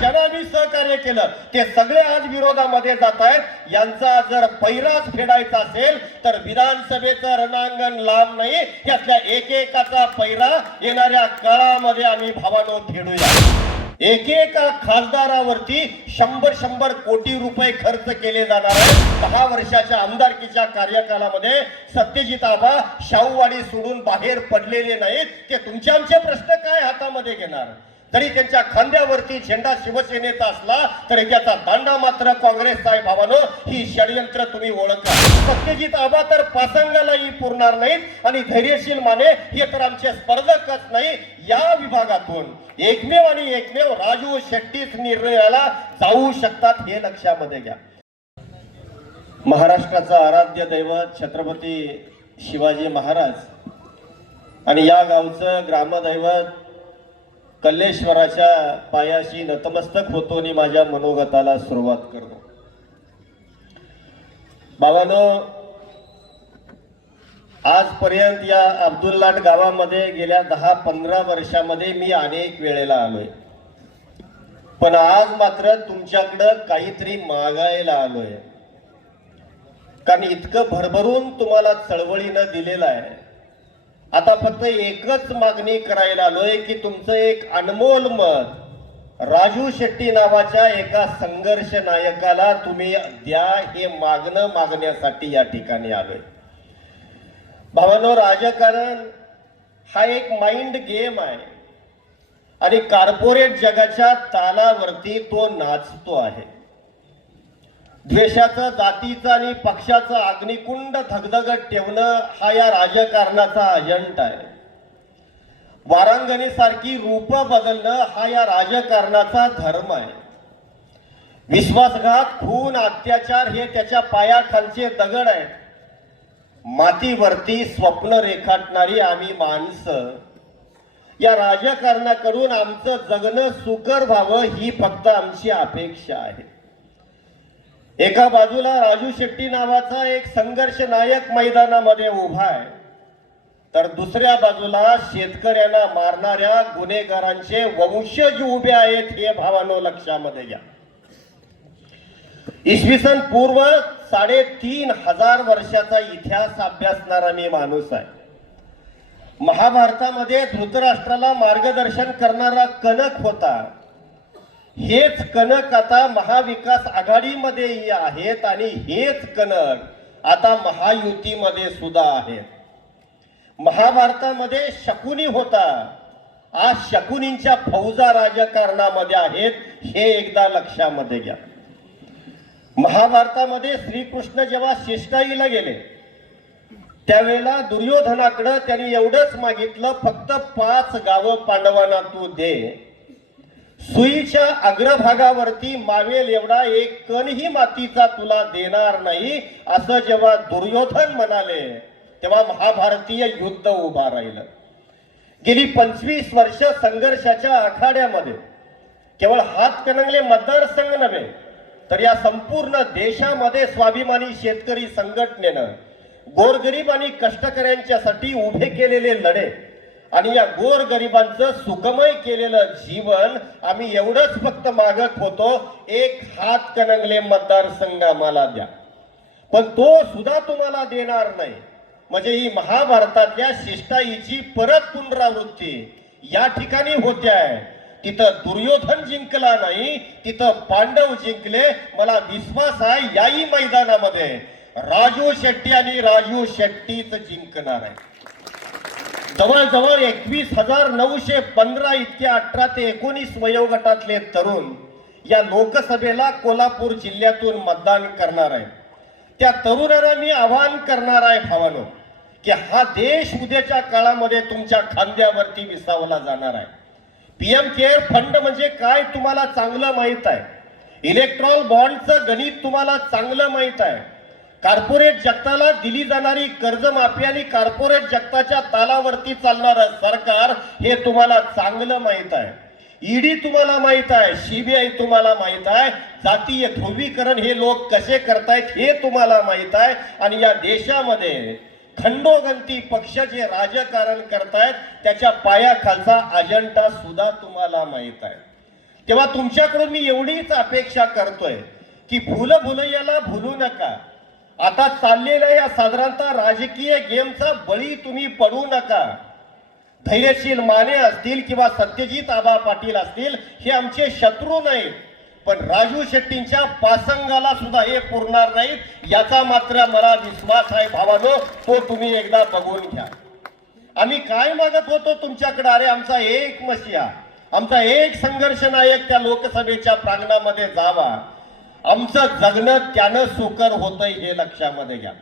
ज्यांनी सहकार्य केलं ते सगळे आज विरोधामध्ये जात आहेत. यांचा जर पैराच फेडायचा असेल तर विधानसभेचं रणांगण लांब नाही. यातल्या एकेकाचा पैरा येणाऱ्या काळामध्ये आम्ही भावानो फेडूया एकेका खासदारावरती शंभर शंभर कोटी रुपये खर्च केले जाणार दहा वर्षाच्या आमदारकीच्या कार्यकालामध्ये सत्यजित आबा शाहूवाडी सोडून बाहेर पडलेले नाहीत. ते तुमचे आमचे प्रश्न काय हातामध्ये घेणार? तरी त्यांच्या खांद्यावरती झेंडा शिवसेनेचा असला तरी त्याचा दांडा मात्र काँग्रेस आहे ही षडयंत्र तुम्ही ओळखा सत्यजित आबा तर पासंगालाही पुरणार नाहीत आणि धैर्यशील माने हे तर आमचे स्पर्धकच नाही या विभागातून. एकमेव आणि एकमेव राजू शेट्टीच निर्णयाला जाऊ शकतात हे लक्षामध्ये घ्या. महाराष्ट्राचं आराध्य दैवत छत्रपती शिवाजी महाराज आणि या गावचं ग्रामदैवत कल्लेश्वराच्या पायाशी नतमस्तक होतो आणि माझ्या मनोगताला सुरुवात करतो. बाबानो आजपर्यंत या अब्दुल्लाट गावामध्ये गेल्या दहा पंधरा वर्षामध्ये मी अनेक वेळेला आलोय. पण आज मात्र तुमच्याकडं काहीतरी मागायला आलोय. कारण इतकं भरभरून तुम्हाला चळवळीनं दिलेलं आहे. आता फक्त एकच मागणी करायला आलोय की तुमचं एक अनमोल मत राजू शेट्टी नावाच्या एका संघर्ष नायकाला तुम्ही द्या हे मागणं मागण्यासाठी या ठिकाणी आलोय. भावानो राजकारण हा एक माइंड गेम आहे. आणि कार्पोरेट जगाच्या तालावरती तो नाचतो आहे. द्वेषाचं जातीचं आणि पक्षाचं अग्निकुंड धगधगत ठेवणं हा या राजकारणाचा अजंट आहे. वारांगणीसारखी रूप बदलणं हा या राजकारणाचा धर्म आहे. विश्वासघात खून अत्याचार हे त्याच्या पायाखालचे दगड आहेत. मातीवरती स्वप्न रेखाटणारी आम्ही माणसं. या राजकारणाकडून आमचं जगणं सुकर व्हावं ही फक्त आमची अपेक्षा आहे. एका बाजूला राजू शेट्टी नावाचा एक संघर्ष नायक मैदानामध्ये उभा आहे. तर दुसऱ्या बाजूला शेतकऱ्यांना मारणाऱ्या गुन्हेगारांचे वंशज उभे आहेत हे भावानो लक्षामध्ये घ्या. इसवी सन पूर्व साडेतीन हजार वर्षाचा इतिहास अभ्यासणारा मी माणूस आहे. महाभारतामध्ये धृतराष्ट्राला मार्गदर्शन करणारा कनक होता. हेच कनक आता महाविकास आघाडीमध्येही आहेत आणि हेच कनक आता महायुतीमध्ये सुद्धा आहेत. महाभारतामध्ये शकुनी होता. आज शकुनींच्या फौजा राजकारणामध्ये आहेत हे एकदा लक्षामध्ये घ्या. महाभारतामध्ये श्रीकृष्ण जेव्हा शिष्टाईला गेले त्यावेळेला दुर्योधनाकडं त्यांनी एवढंच मागितलं फक्त पाच गावं पांडवांना तू दे. सुईच्या अग्रभागावरती मावेल एवढा एक कणही मातीचा तुला देणार नाही असं जेव्हा दुर्योधन म्हणाले तेव्हा महाभारतीय युद्ध उभा राहिलं. गेली पंचवीस वर्ष संघर्षाच्या आखाड्यामध्ये केवळ हातकणंगले मतदारसंघ नव्हे तर या संपूर्ण देशामध्ये स्वाभिमानी शेतकरी संघटनेनं गोरगरीब आणि कष्टकऱ्यांच्यासाठी उभे केलेले लढे आणि या गोरगरिबांचं सुखमय केलेलं जीवन आम्ही एवढंच फक्त मागत होतो एक हात कनंगले मतदारसंघ आम्हाला द्या. पण तो सुद्धा तुम्हाला देणार नाही. म्हणजे ही महाभारतातल्या शिष्टाईची परत पुनरावृत्ती या ठिकाणी होते आहे. तिथं दुर्योधन जिंकला नाही तिथं पांडव जिंकले. मला विश्वास आहे याही मैदानामध्ये. राजू शेट्टी आणि राजू शेट्टीच जिंकणार आहे. जवळजवळ एकवीस हजार नऊशे पंधरा इतके अठरा ते एकोणीस वयोगटातले तरुण या लोकसभेला कोल्हापूर जिल्ह्यातून मतदान करणार आहे त्या तरुणांना मी आवाहन करणार आहे भावानो की हा देश उद्याच्या काळामध्ये तुमच्या खांद्यावरती विसावला जाणार आहे. पी एम केअर फंड म्हणजे काय तुम्हाला चांगलं माहीत आहे? इलेक्ट्रॉल बॉन्डचं गणित तुम्हाला चांगलं माहीत आहे. कॉर्पोरेट जगताला दिली जाणारी कर्जमाफी आणि कॉर्पोरेट जगताच्या तालावरती चालणारं सरकार हे तुम्हाला चांगलं माहीत आहे. ईडी तुम्हाला माहीत आहे सीबीआय तुम्हाला माहीत आहे जातीय ध्रुवीकरण हे लोक कसे करतायत हे तुम्हाला माहीत आहे आणि या देशामध्ये खंडोगंती पक्ष जे राजकारण करतायत त्याच्या पायाखालचा अजेंडा सुद्धा तुम्हाला माहीत आहे. तेव्हा तुमच्याकडून मी एवढीच अपेक्षा करतोय की भूल भुलैयाला भुलू नका. आता चाललेल्या या साधारणतः राजकीय गेमचा बळी तुम्ही पडू नका. धैर्यशील माने असतील किंवा सत्यजित आबा पाटील असतील हे आमचे शत्रू नाहीत. पण राजू शेट्टींच्या पासंगाला सुद्धा हे पुरणार नाहीत याचा मात्र मला विश्वास आहे भावानो तो तुम्ही एकदा बघून घ्या. आम्ही काय मागत होतो तुमच्याकडे? अरे आमचा एक मशिया. आमचा एक संघर्ष नायक त्या लोकसभेच्या प्रांगणामध्ये जावा. आमचं जगणं त्यानं सुकर होतंय हे लक्षामध्ये घ्या.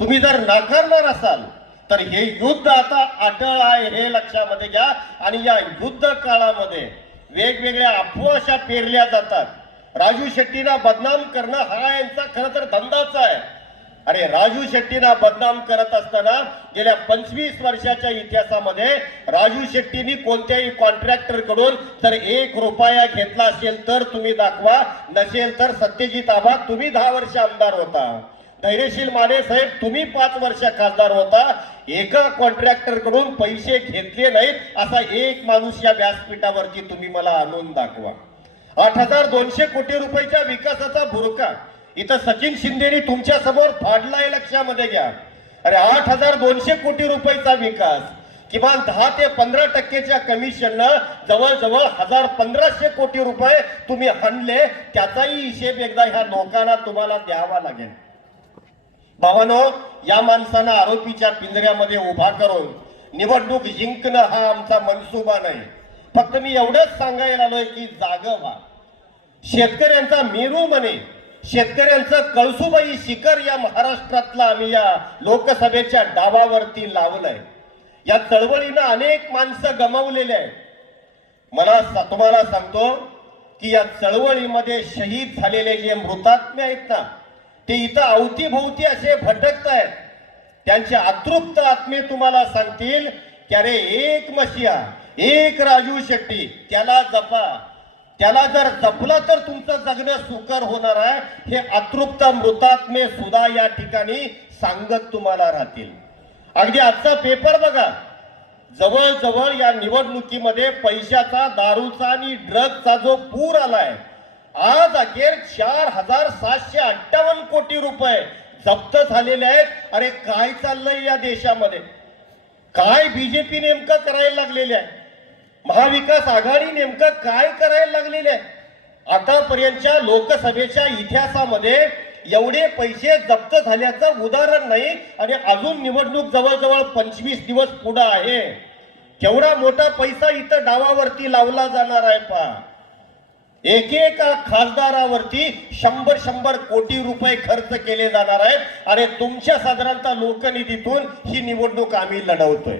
तुम्ही जर नाकारणार असाल तर हे युद्ध आता अटळ आहे हे लक्षामध्ये घ्या आणि या युद्ध काळामध्ये वेगवेगळ्या अफवाशा पेरल्या जातात. राजू शेट्टीना बदनाम करणं हा यांचा खरं तर धंदाच आहे. अरे राजू शेट्टीना बदनाम करत असताना गेल्या पंचवीस वर्षाच्या इतिहासामध्ये राजू शेट्टींनी कोणत्याही कॉन्ट्रॅक्टरकडून जर एक रुपया घेतला असेल तर तुम्ही दाखवा नसेल तर सत्यजित आबा तुम्ही दहा वर्ष आमदार होता. धैर्यशील माने साहेब तुम्ही पाच वर्ष खासदार होता. एका कॉन्ट्रॅक्टरकडून पैसे घेतले नाहीत असा एक माणूस या व्यासपीठावरती तुम्ही मला आणून दाखवा. आठ हजार दोनशे कोटी रुपयाच्या विकासाचा भुरका इथं सचिन शिंदेनी तुमच्यासमोर फाडलाय लक्षामध्ये घ्या. अरे आठ हजार दोनशे कोटी रुपयाचा विकास किमान दहा ते पंधरा टक्केच्या कमिशननं जवळजवळ हजार पंधराशे कोटी रुपये तुम्ही हणले त्याचाही हिशेब एकदा ह्या लोकांना तुम्हाला द्यावा लागेल. भावानो या माणसानं आरोपीच्या पिंजऱ्यामध्ये उभा करून निवडणूक जिंकणं हा आमचा मनसुबा नाही. फक्त मी एवढंच सांगायला आलोय की जाग व्हा. शेतकऱ्यांचा मेरू म्हणे शेतकऱ्यांचं कळसुबाई शिखर या महाराष्ट्रातला आम्ही या लोकसभेच्या डावावरती लावलंय. या चळवळीनं अनेक माणसं गमावलेले आहेत. मला तुम्हाला सांगतो की या चळवळीमध्ये शहीद झालेले जे मृतात्मे आहेत ना ते इथं अवतीभोवती असे भटकत आहेत. त्यांचे अतृप्त आत्मे तुम्हाला सांगतील की अरे एक मशिया एक राजू शेट्टी त्याला जपा. त्याला जर जपला तर तुमचं जगणं सुकर होणार आहे. हे अतृप्त मृतात्मे सुद्धा या ठिकाणी सांगत तुम्हाला राहतील. अगदी आजचा पेपर बघा. जवळजवळ या निवडणुकीमध्ये पैशाचा दारूचा आणि ड्रगचा जो पूर आलाय आज अखेर चार हजार सातशे अठ्ठावन्न कोटी रुपये जप्त झालेले आहेत. अरे काय चाललंय या देशामध्ये? काय बीजेपी नेमकं करायला लागलेले आहे महाविकास आघाडी नेमकं काय करायला लागलेलं आहे? आतापर्यंतच्या लोकसभेच्या इतिहासामध्ये एवढे पैसे जप्त झाल्याचं उदाहरण नाही आणि अजून निवडणूक जवळजवळ पंचवीस दिवस पुढं आहे. केवढा मोठा पैसा इथं डावावरती लावला जाणार आहे पहा. एकेका खासदारावरती शंभर शंभर कोटी रुपये खर्च केले जाणार आहेत आणि तुमच्या साधारणतः लोकनिधीतून ही निवडणूक आम्ही लढवतोय.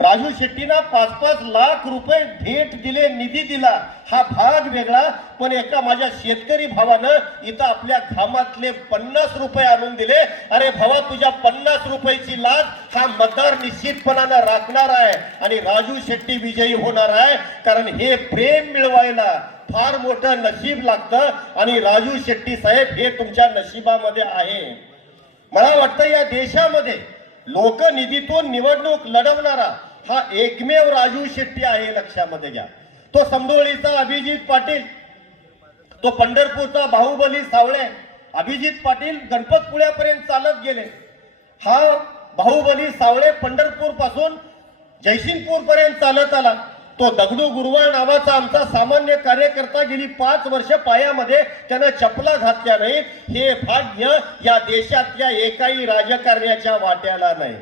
राजू शेट्टीना पाच पाच लाख रुपये भेट दिले निधी दिला. हा भाग वेगळा पण एका माझ्या शेतकरी भावानं इथं आपल्या घामातले पन्नास रुपये आणून दिले. अरे भावा तुझ्या पन्नास रुपयाची लाच हा मतदार निश्चितपणानं राखणार आहे आणि राजू शेट्टी विजयी होणार आहे कारण हे प्रेम मिळवायला फार मोठं नशीब लागतं आणि राजू शेट्टी साहेब हे तुमच्या नशिबामध्ये आहे. मला वाटतं या देशामध्ये लोकनिधीतून निवडणूक लढवणारा हा एकमेव राजू शेट्टी आहे लक्षामध्ये घ्या. तो समडोळीचा अभिजित पाटील तो पंढरपूरचा बाहुबली सावळे अभिजित पाटील गणपतपुळ्यापर्यंत चालत गेले. हा बाहुबली सावळे पंढरपूरपासून जयसिंगपूर पर्यंत चालत आला. तो दगडू गुरुवाळ नावाचा आमचा सामान्य कार्यकर्ता गेली पाच वर्ष पायामध्ये त्यानं चपला घातल्या नाही हे भाग्य या देशातल्या एकाही राजकारण्याच्या वाट्याला नाही.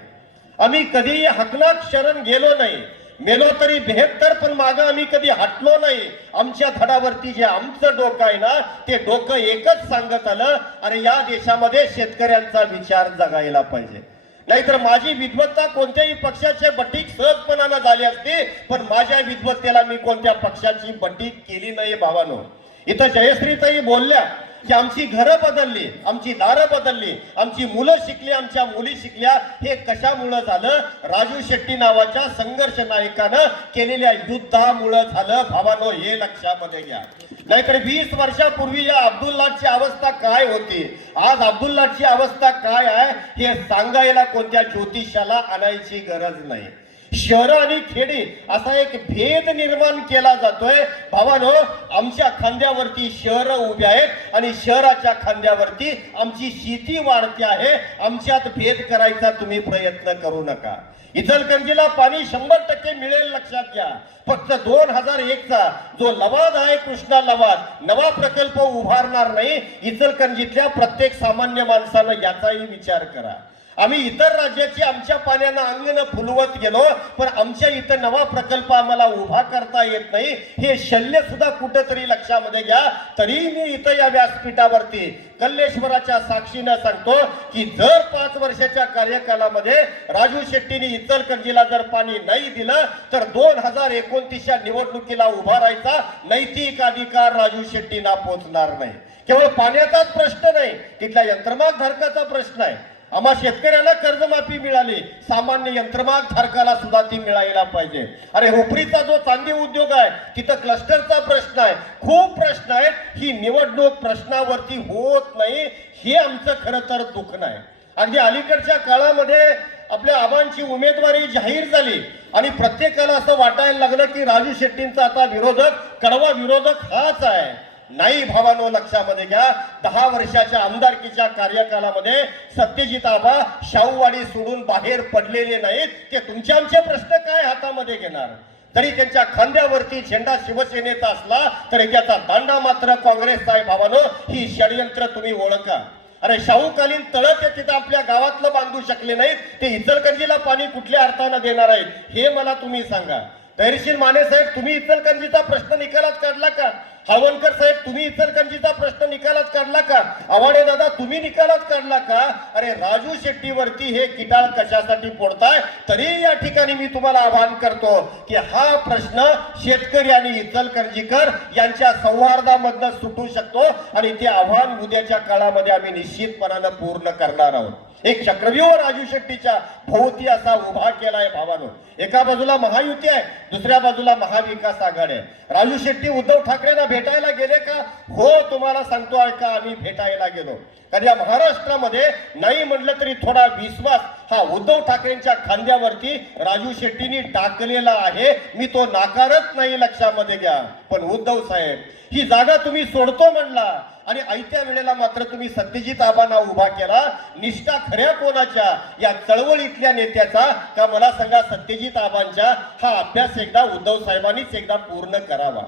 आम्ही कधीही हकनाक शरण गेलो नाही. मेलो तरी बेहत्तर पण मागं आम्ही कधी हटलो नाही. आमच्या धडावरती जे आमचं डोकं आहे ना ते डोकं एकच सांगत आलं अरे या देशामध्ये शेतकऱ्यांचा विचार जगायला पाहिजे. नाहीतर माझी विद्वत्ता कोणत्याही पक्षाच्या बटीक सहजपणानं झाली असती पण माझ्या विद्वत्तेला मी कोणत्या पक्षाची बटीक केली नाही भावानो. इथं जयश्रीताई बोलल्या की आमची घरं बदलली आमची दारं बदलली आमची मुलं शिकली आमच्या मुली शिकल्या हे कशामुळं झालं? राजू शेट्टी नावाच्या संघर्ष नायकानं केलेल्या युद्धामुळं झालं. भावानो हे लक्षामध्ये घ्या. नाहीतर वीस वर्षापूर्वी या अब्दुल्लाची अवस्था काय होती? आज अब्दुल्लाची अवस्था काय आहे? हे सांगायला कोणत्या ज्योतिषाला आणायची गरज नाही. शहर आणि खेडी असा एक भेद निर्माण केला जातोय. भावानो आमच्या खांद्यावरती शहर उभी आहेत आणि शहराच्या खांद्यावरती आमची शेती वाढते आहे. आमच्यात भेद करायचा तुम्ही प्रयत्न करू नका. इचलकरंजीला पाणी शंभर टक्के मिळेल लक्षात घ्या. फक्त दोन हजार एकचा जो लवाद आहे कृष्णा लवाद नवा प्रकल्प उभारणार नाही. इचलकरंजीतल्या प्रत्येक सामान्य माणसानं याचाही विचार करा. आम्ही इतर राज्याची आमच्या पाण्यानं अंगण फुलवत गेलो पण आमच्या इथं नवा प्रकल्प आम्हाला उभा करता येत नाही. हे शल्य सुद्धा कुठंतरी लक्षामध्ये घ्या. तरी मी इथं या व्यासपीठावरती कल्लेश्वराच्या साक्षीनं सांगतो की जर पाच वर्षाच्या कार्यकालामध्ये राजू शेट्टीने इचलकरंजीला जर पाणी नाही दिलं तर दोन हजार एकोणतीसच्या निवडणुकीला उभा राहायचा नैतिक अधिकार राजू शेट्टींना पोचणार नाही. केवळ पाण्याचाच प्रश्न नाही तिथल्या यंत्रमाग धारकाचा प्रश्न आहे. आम्हा शेतकऱ्यांना कर्जमाफी मिळाली. सामान्य यंत्रमाग धारकाला सुद्धा ती मिळायला पाहिजे. अरे हुपरीचा जो चांदी उद्योग आहे तिथं क्लस्टरचा प्रश्न आहे. खूप प्रश्न आहेत. ही निवडणूक प्रश्नावरती होत नाही. हे आमचं खरं तर दुःख नाही. अगदी अलीकडच्या काळामध्ये आपल्या आबांची उमेदवारी जाहीर झाली. आणि प्रत्येकाला असं वाटायला लागलं की राजू शेट्टींचा आता विरोधक कडवा विरोधक हाच आहे. नाही भावानो लक्षामध्ये घ्या. दहा वर्षाच्या आमदारकीच्या कार्यकालामध्ये सत्यजित आबा शाहूवाडी सोडून बाहेर पडलेले नाहीत. ते तुमचे आमचे प्रश्न काय हातामध्ये घेणार? तरी त्यांच्या खांद्यावरती झेंडा शिवसेनेचा असला तरी त्याचा दांडा मात्र काँग्रेसचा आहे भावानो. ही षडयंत्र तुम्ही ओळखा. अरे शाहूकालीन तळ ते तिथं आपल्या गावातलं बांधू शकले नाहीत. ते इचलकरंजीला पाणी कुठल्या अर्थानं देणार आहेत हे मला तुम्ही सांगा. तैरशील माने साहेब तुम्ही इचलकरंजीचा प्रश्न निकालात काढला का? हवनकर साहेब तुम्ही इचलकरंजीचा प्रश्न निकालात काढला का? आव्हाडे दादा तुम्ही निकालात काढला का? अरे राजू शेट्टीवरती हे किटाळ कशासाठी फोडताय? तरी या ठिकाणी मी तुम्हाला आवाहन करतो की हा प्रश्न शेतकरी आणि इचलकरंजीकर यांच्या संवादामधनं सुटू शकतो आणि ते आव्हान उद्याच्या काळामध्ये आम्ही निश्चितपणानं पूर्ण करणार आहोत. एक चक्रव्यूह राजू शेट्टीच्या भोवती असा उभा केलाय भावानो. एका बाजूला महायुती आहे दुसऱ्या बाजूला महाविकास आघाडी आहे. राजू शेट्टी उद्धव ठाकरेंना भेटायला गेले का? हो तुम्हाला सांगतो आहे का आम्ही भेटायला गेलो. कारण या महाराष्ट्रामध्ये नाही म्हटलं तरी थोडा विश्वास हा उद्धव ठाकरेंच्या खांद्यावरती राजू शेट्टींनी टाकलेला आहे. मी तो नाकारत नाही लक्षामध्ये घ्या. पण उद्धव साहेब ही जागा तुम्ही सोडतो म्हणला. आणि आयत्या वेळेला मात्र तुम्ही सत्यजित आबांना उभा केला. निष्ठा खऱ्या कोणाच्या? या चळवळीतल्या नेत्याचा. का मला सांगा सत्यजित आबांच्या? हा अभ्यास एकदा उद्धव साहेबांनीच एकदा पूर्ण करावा.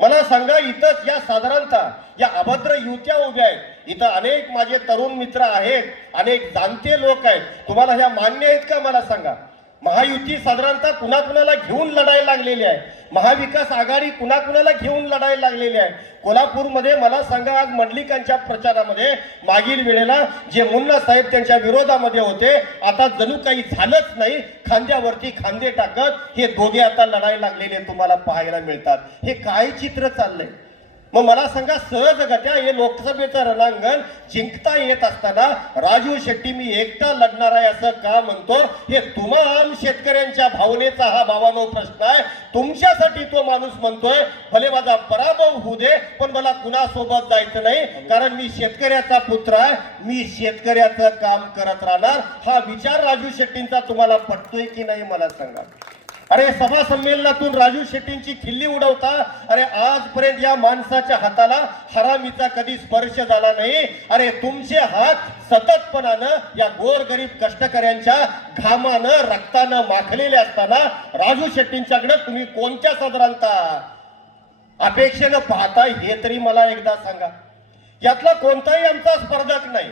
मला सांगा इथंच या साधारणतः या अभद्र युत्या उभ्या आहेत. इथं अनेक माझे तरुण मित्र आहेत. अनेक जाणते लोक आहेत. तुम्हाला ह्या मान्य आहेत का मला सांगा? महायुती साधारणतः कुणा कुणाला घेऊन लढायला लागलेली आहे. महाविकास आघाडी कुणा कुणाला घेऊन लढायला लागलेली आहे. कोल्हापूरमध्ये मला सांगा आज मंडलिकांच्या प्रचारामध्ये मागील वेळेला जे मुन्ना साहेब त्यांच्या विरोधामध्ये होते आता जणू काही झालंच नाही. खांद्यावरती खांदे टाकत हे दोघे आता लढायला लागलेले तुम्हाला पाहायला मिळतात. हे काय चित्र चाललंय? मग मला सांगा सहज सहजगत्या हे लोकसभेचं रणांगण जिंकता येत असताना राजू शेट्टी मी एकटा लढणार आहे असं का म्हणतो? हे तुमाम शेतकऱ्यांच्या भावनेचा हा भावानो प्रश्न आहे. तुमच्यासाठी तो माणूस म्हणतोय भले माझा पराभव होऊ दे पण मला कुणासोबत जायचं नाही कारण मी शेतकऱ्याचा पुत्र आहे मी शेतकऱ्याचं काम करत राहणार. हा विचार राजू शेट्टींचा तुम्हाला पटतोय की नाही मला सांगा. अरे सभा संमेलनातून राजू शेट्टींची खिल्ली उडवता अरे आजपर्यंत या माणसाच्या हाताला हरामीचा कधी स्पर्श झाला नाही. अरे तुमचे हात सततपणानं या गोरगरीब कष्टकऱ्यांच्या घामानं रक्तानं माखलेले असताना राजू शेट्टींच्याकडे तुम्ही कोणत्या साधारणतः अपेक्षेनं पाहता हे तरी मला एकदा सांगा. यातला कोणताही आमचा स्पर्धक नाही.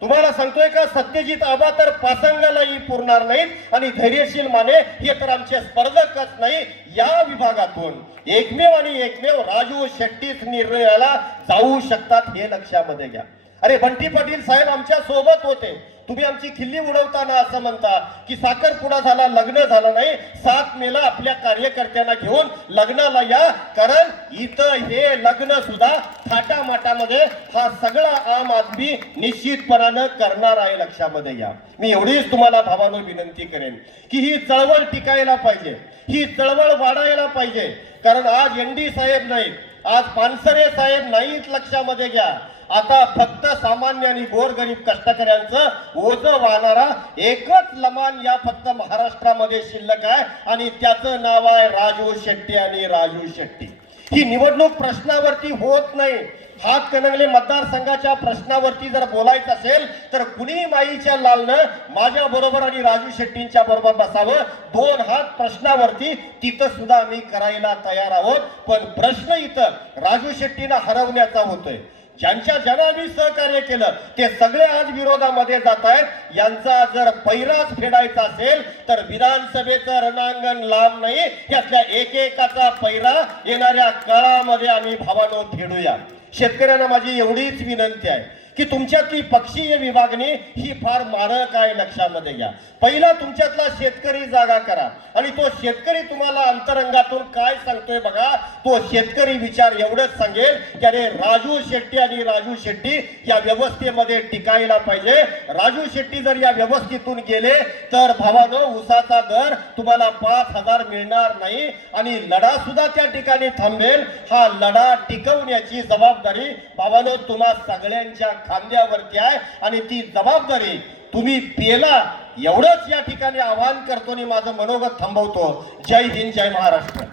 तुम्हाला सांगतोय का सत्यजित आबा तर पासंगालाही पुरणार नाहीत आणि धैर्यशील माने हे तर आमचे स्पर्धकच नाही या विभागातून. एकमेव आणि एकमेव राजू शेट्टीच निर्णयाला जाऊ शकतात हे लक्षामध्ये घ्या. अरे बंटी पाटील साहेब आमच्यासोबत होते. तुम्ही आमची खिल्ली उडवताना असं म्हणता की साखरपुडा झाला लग्न झालं नाही सात मेला आपल्या कार्यकर्त्यांना घेऊन लग्नाला या. कारण इथं हे लग्न सुद्धा थाटामाटामध्ये हा सगळा आम आदमी निश्चितपणानं करणार आहे लक्षामध्ये या. मी एवढीच तुम्हाला भावानं विनंती करेन की ही चळवळ टिकायला पाहिजे. ही चळवळ वाढायला पाहिजे. कारण आज एन साहेब नाहीत. आज पानसरे साहेब नाहीत लक्षामध्ये घ्या. आता फक्त सामान्य आणि गोरगरीब कष्टकऱ्यांचं ओझं वाहणारा एकच लमान या फक्त महाराष्ट्रामध्ये शिल्लक आहे आणि त्याचं नाव आहे राजू शेट्टी आणि राजू शेट्टी. ही निवडणूक प्रश्नावरती होत नाही. हातकणंगले मतदारसंघाच्या प्रश्नावरती जर बोलायचं असेल तर कुणी माईच्या लालनं माझ्या बरोबर आणि राजू शेट्टींच्या बरोबर बसावं? दोन हात प्रश्नावरती तिथं सुद्धा आम्ही करायला तयार आहोत. पण प्रश्न इथं राजू शेट्टीनं हरवण्याचा होतोय. ज्यांच्या जनाने सहकार्य केलं ते सगळे आज विरोधामध्ये जात आहेत. यांचा जर पैराच फेडायचा असेल तर विधानसभेचं रणांगण लांब नाही. यातल्या एकेकाचा पैरा येणाऱ्या काळामध्ये आम्ही भावानो फेडूया. शेतकऱ्यांना माझी एवढीच विनंती आहे. की तुमच्यातली पक्षीय विभागणी ही फार मारक आहे लक्षामध्ये घ्या. पहिला तुमच्यातला शेतकरी जागा करा. आणि तो शेतकरी तुम्हाला अंतरंगातून काय सांगतोय बघा तो शेतकरी विचार एवढंच सांगेल की अरे राजू शेट्टी आणि राजू शेट्टी या व्यवस्थेमध्ये टिकायला पाहिजे. राजू शेट्टी जर या व्यवस्थेतून गेले तर भावानो उसाचा दर तुम्हाला पाच हजार मिळणार नाही आणि लढा सुद्धा त्या ठिकाणी थांबेल. हा लढा टिकवण्याची जबाबदारी भावानो तुम्हा सगळ्यांच्या खांद्यावरती आहे आणि ती जबाबदारी तुम्ही पेला एवढंच या ठिकाणी आवाहन करतो आणि माझं मनोगत थांबवतो. जय हिंद जय महाराष्ट्र.